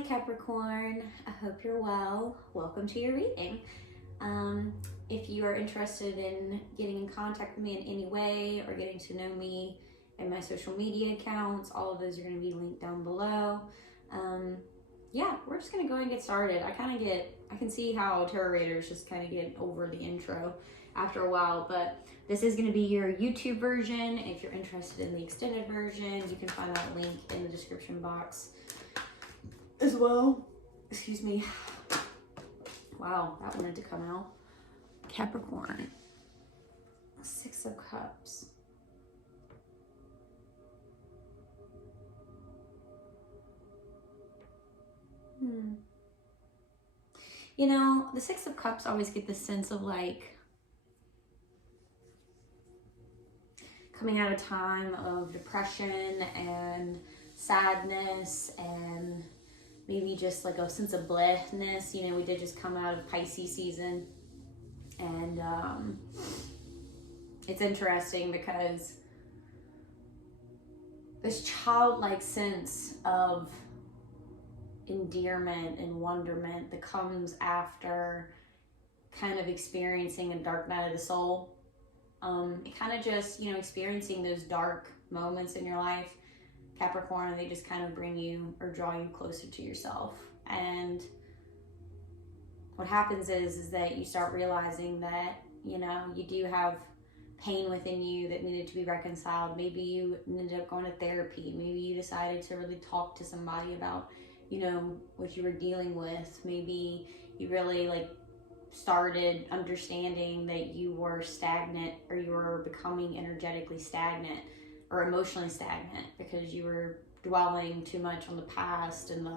Hi Capricorn, I hope you're well. Welcome to your reading. If you are interested in getting in contact with me in any way or getting to know me and my social media accounts, all of those are going to be linked down below. Yeah, we're just going to go ahead and get started. I can see how tarot readers just kind of get over the intro after a while, but this is going to be your YouTube version. If you're interested in the extended version, you can find that link in the description box as well. Excuse me. Wow, that wanted to come out. Capricorn. Six of Cups. You know, the Six of Cups always get this sense of like coming out of time of depression and sadness and maybe just like a sense of blithness. You know, we did just come out of Pisces season, and it's interesting because this childlike sense of endearment and wonderment that comes after kind of experiencing a dark night of the soul. It kind of just, you know, experiencing those dark moments in your life, Capricorn, they just kind of bring you or draw you closer to yourself. And what happens is that you start realizing that, you know, you do have pain within you that needed to be reconciled. Maybe you ended up going to therapy. Maybe you decided to really talk to somebody about, you know, what you were dealing with. Maybe you really like started understanding that you were stagnant, or you were becoming energetically stagnant or emotionally stagnant because you were dwelling too much on the past and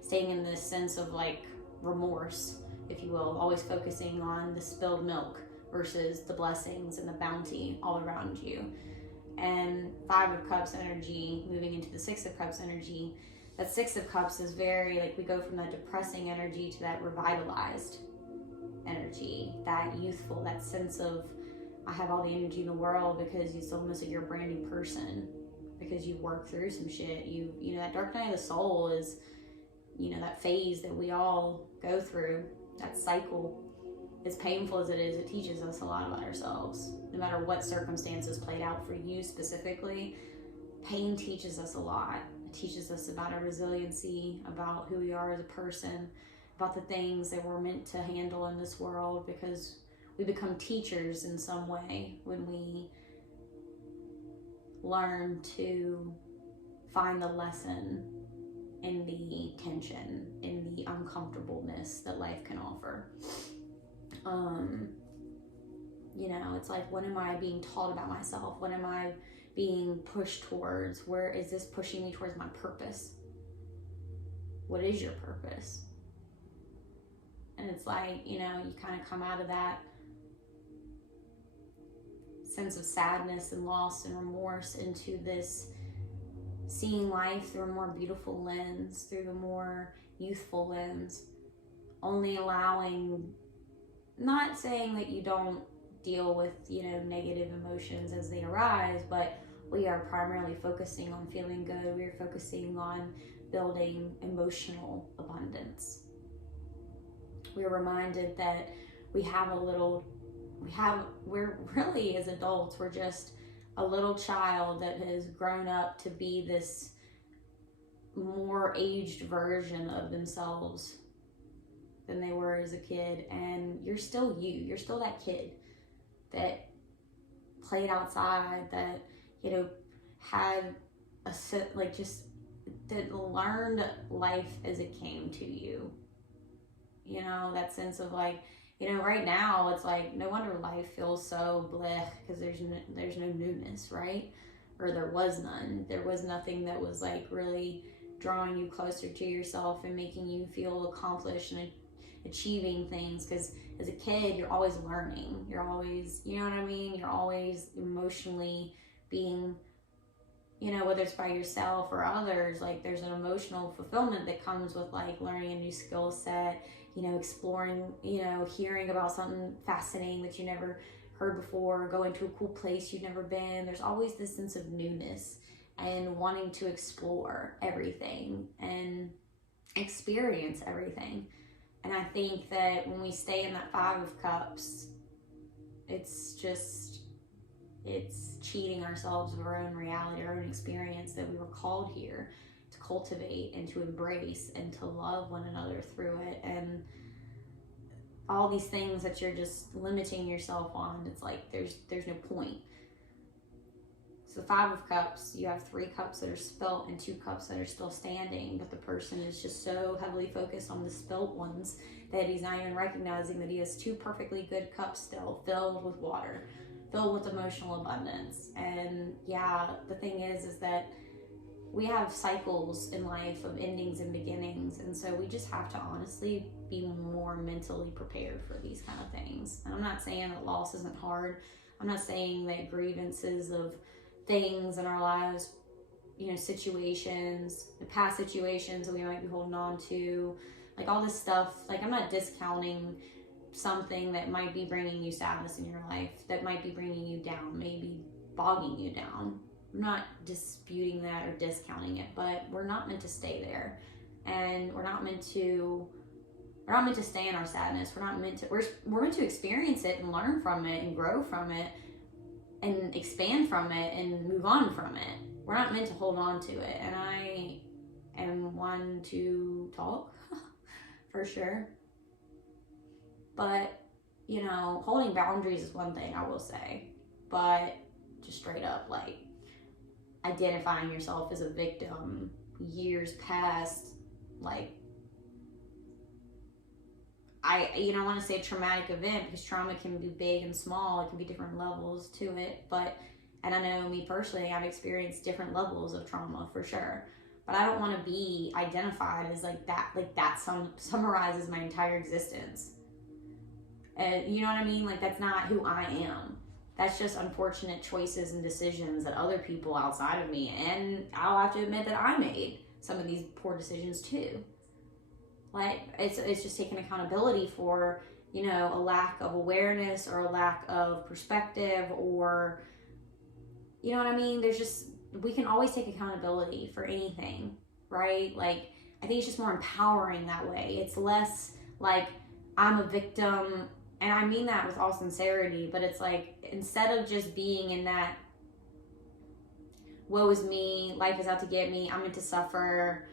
staying in this sense of like remorse, if you will, always focusing on the spilled milk versus the blessings and the bounty all around you. And Five of Cups energy moving into the Six of Cups energy. That Six of Cups is very like, we go from that depressing energy to that revitalized energy, that youthful, that sense of I have all the energy in the world, because it's almost like you're a brand new person because you've worked through some shit. You know, that dark night of the soul is, you know, that phase that we all go through, that cycle. As painful as it is, it teaches us a lot about ourselves. No matter what circumstances played out for you specifically, pain teaches us a lot. It teaches us about our resiliency, about who we are as a person, about the things that we're meant to handle in this world, because we become teachers in some way when we learn to find the lesson in the tension, in the uncomfortableness that life can offer. You know, it's like, what am I being taught about myself? What am I being pushed towards? Where is this pushing me towards my purpose? What is your purpose? And it's like, you know, you kind of come out of that sense of sadness and loss and remorse into this seeing life through a more beautiful lens, through a more youthful lens, only allowing, not saying that you don't deal with, you know, negative emotions as they arise, but we are primarily focusing on feeling good. We are focusing on building emotional abundance. We're reminded that we're really, as adults, we're just a little child that has grown up to be this more aged version of themselves than they were as a kid. And you're still you're still that kid that played outside, that, you know, had that learned life as it came to you. You know, that sense of like, you know, right now it's like, no wonder life feels so bleh, because there's no newness, right? Or there was none. There was nothing that was like really drawing you closer to yourself and making you feel accomplished and achieving things. Because as a kid, you're always learning. You're always, you know what I mean? You're always emotionally being, you know, whether it's by yourself or others, like there's an emotional fulfillment that comes with like learning a new skill set, you know, exploring, you know, hearing about something fascinating that you never heard before, going to a cool place you've never been. There's always this sense of newness and wanting to explore everything. And experience everything. And I think that when we stay in that 5 of Cups, it's cheating ourselves of our own reality, our own experience that we were called here to cultivate and to embrace and to love one another through it. And all these things that you're just limiting yourself on, it's like there's no point. So the 5 of Cups, you have 3 cups that are spilt and 2 cups that are still standing, but the person is just so heavily focused on the spilt ones that he's not even recognizing that he has 2 perfectly good cups still filled with water, filled with emotional abundance. And yeah, the thing is that we have cycles in life of endings and beginnings, and so we just have to honestly be more mentally prepared for these kind of things. And I'm not saying that loss isn't hard. I'm not saying that grievances of things in our lives, situations, the past situations that we might be holding on to, like all this stuff, like I'm not discounting something that might be bringing you sadness in your life, that might be bringing you down, maybe bogging you down. I'm not disputing that or discounting it, but we're not meant to stay there, and we're not meant to stay in our sadness. We're meant to experience it and learn from it and grow from it and expand from it and move on from it. We're not meant to hold on to it. And I am one to talk for sure. But, holding boundaries is one thing I will say. But just straight up, like, identifying yourself as a victim years past, like, I want to say traumatic event, because trauma can be big and small. It can be different levels to it. And I know me personally, I've experienced different levels of trauma for sure. But I don't want to be identified as like that summarizes my entire existence. You know what I mean? Like, that's not who I am. That's just unfortunate choices and decisions that other people outside of me, and I'll have to admit that I made some of these poor decisions too. Like, it's just taking accountability for, a lack of awareness or a lack of perspective, or, you know what I mean? We can always take accountability for anything, right? Like, I think it's just more empowering that way. It's less like I'm a victim, and I mean that with all sincerity, but it's like, instead of just being in that, woe is me, life is out to get me, I'm meant to suffer,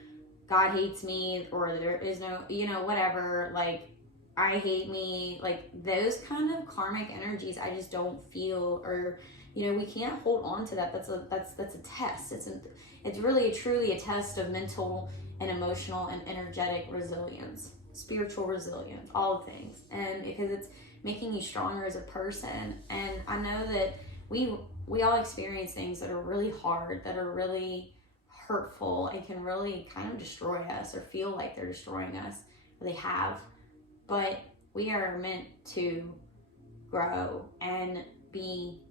God hates me, or there is no, whatever, like, I hate me, like, those kind of karmic energies, I just don't feel, or, we can't hold on to that. That's a test. It's really truly a test of mental and emotional and energetic resilience, spiritual resilience, all the things. And because it's making you stronger as a person. And I know that we all experience things that are really hard, that are really hurtful, and can really kind of destroy us, or feel like they're destroying us, or they have. But we are meant to grow and be.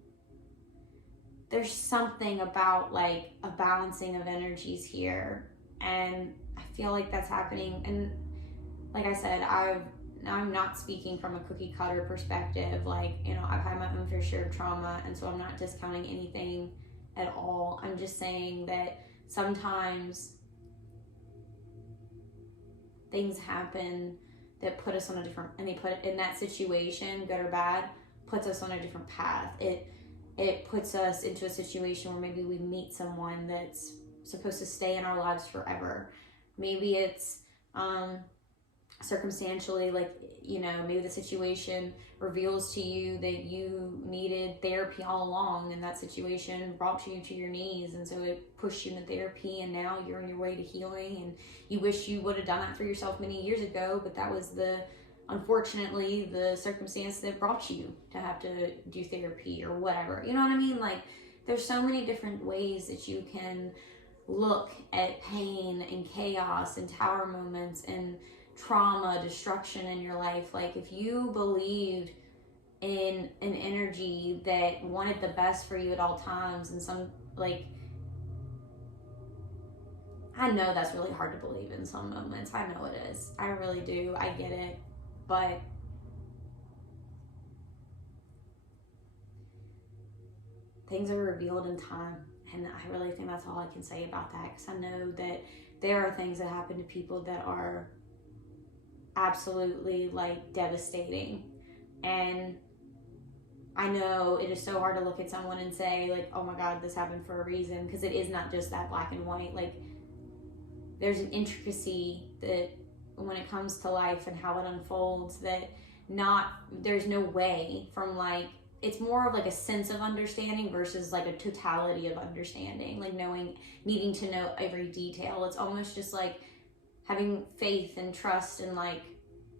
There's something about like a balancing of energies here, and I feel like that's happening. And like I said, I'm not speaking from a cookie cutter perspective. Like, I've had my own fair share of trauma, and so I'm not discounting anything at all. I'm just saying that sometimes things happen that put us on a different, and they put in that situation, good or bad, puts us on a different path. It puts us into a situation where maybe we meet someone that's supposed to stay in our lives forever. Maybe it's circumstantially, like, maybe the situation reveals to you that you needed therapy all along, and that situation brought you to your knees, and so it pushed you into therapy, and now you're on your way to healing, and you wish you would have done that for yourself many years ago, but that was unfortunately the circumstance that brought you to have to do therapy or whatever. You know what I mean? Like, there's so many different ways that you can look at pain and chaos and tower moments and trauma, destruction in your life. Like, if you believed in an energy that wanted the best for you at all times, and I know that's really hard to believe in some moments. I know it is. I really do. I get it. But things are revealed in time, And I really think that's all I can say about that, because I know that there are things that happen to people that are absolutely like devastating. And I know it is so hard to look at someone and say like, oh my God, this happened for a reason, because it is not just that black and white. Like, there's an intricacy that when it comes to life and how it unfolds, that there's no way from like, it's more of like a sense of understanding versus like a totality of understanding, like needing to know every detail. It's almost just like having faith and trust in like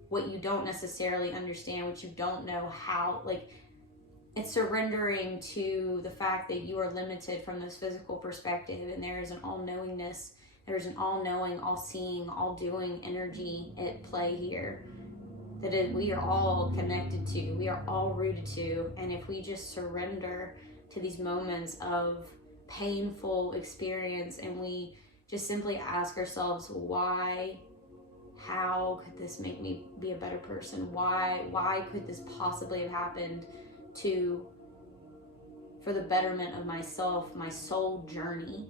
what you don't necessarily understand, what you don't know how, like it's surrendering to the fact that you are limited from this physical perspective, and there is an all-knowingness, there's an all-knowing, all-seeing, all-doing energy at play here that we are all connected to, we are all rooted to. And if we just surrender to these moments of painful experience and we just simply ask ourselves, why, how could this make me be a better person? Why could this possibly have happened for the betterment of myself, my soul journey?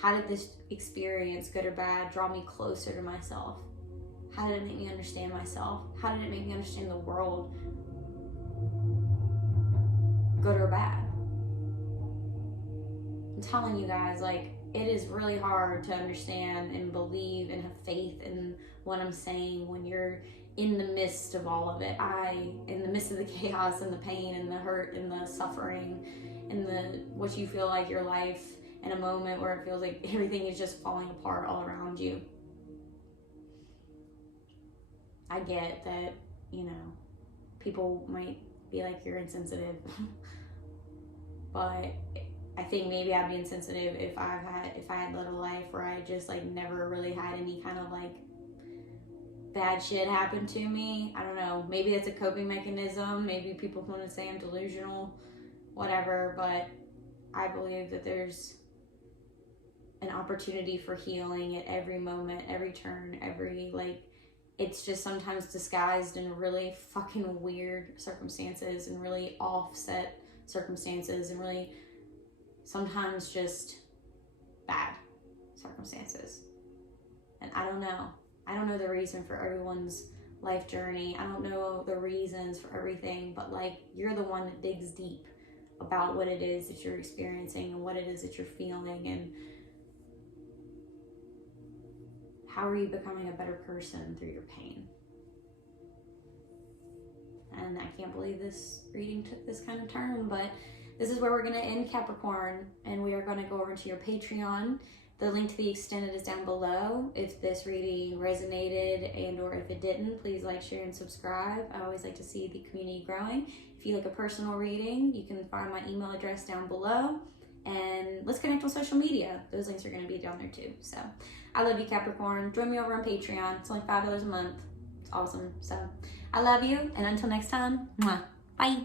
How did this experience, good or bad, draw me closer to myself? How did it make me understand myself? How did it make me understand the world, good or bad? I'm telling you guys, like, it is really hard to understand and believe and have faith in what I'm saying when you're in the midst of all of it. In the midst of the chaos and the pain and the hurt and the suffering and what you feel like your life in a moment where it feels like everything is just falling apart all around you. I get that, people might be like, you're insensitive. But I think maybe I'd be insensitive if I had lived a life where I just like never really had any kind of like bad shit happen to me. I don't know. Maybe that's a coping mechanism. Maybe people want to say I'm delusional, whatever. But I believe that there's an opportunity for healing at every moment, every turn, it's just sometimes disguised in really fucking weird circumstances and really offset circumstances and really sometimes just bad circumstances. And I don't know the reason for everyone's life journey. I don't know the reasons for everything, but like, you're the one that digs deep about what it is that you're experiencing and what it is that you're feeling, and how are you becoming a better person through your pain. And I can't believe this reading took this kind of turn, but this is where we're going to end Capricorn, and we are going to go over to your Patreon. The link to the extended is down below. If this reading resonated and or if it didn't, please like, share, and subscribe. I always like to see the community growing. If you like a personal reading, you can find my email address down below. And let's connect on social media. Those links are going to be down there too. So I love you, Capricorn. Join me over on Patreon. It's only $5 a month. It's awesome. So I love you. And until next time, mwah, bye.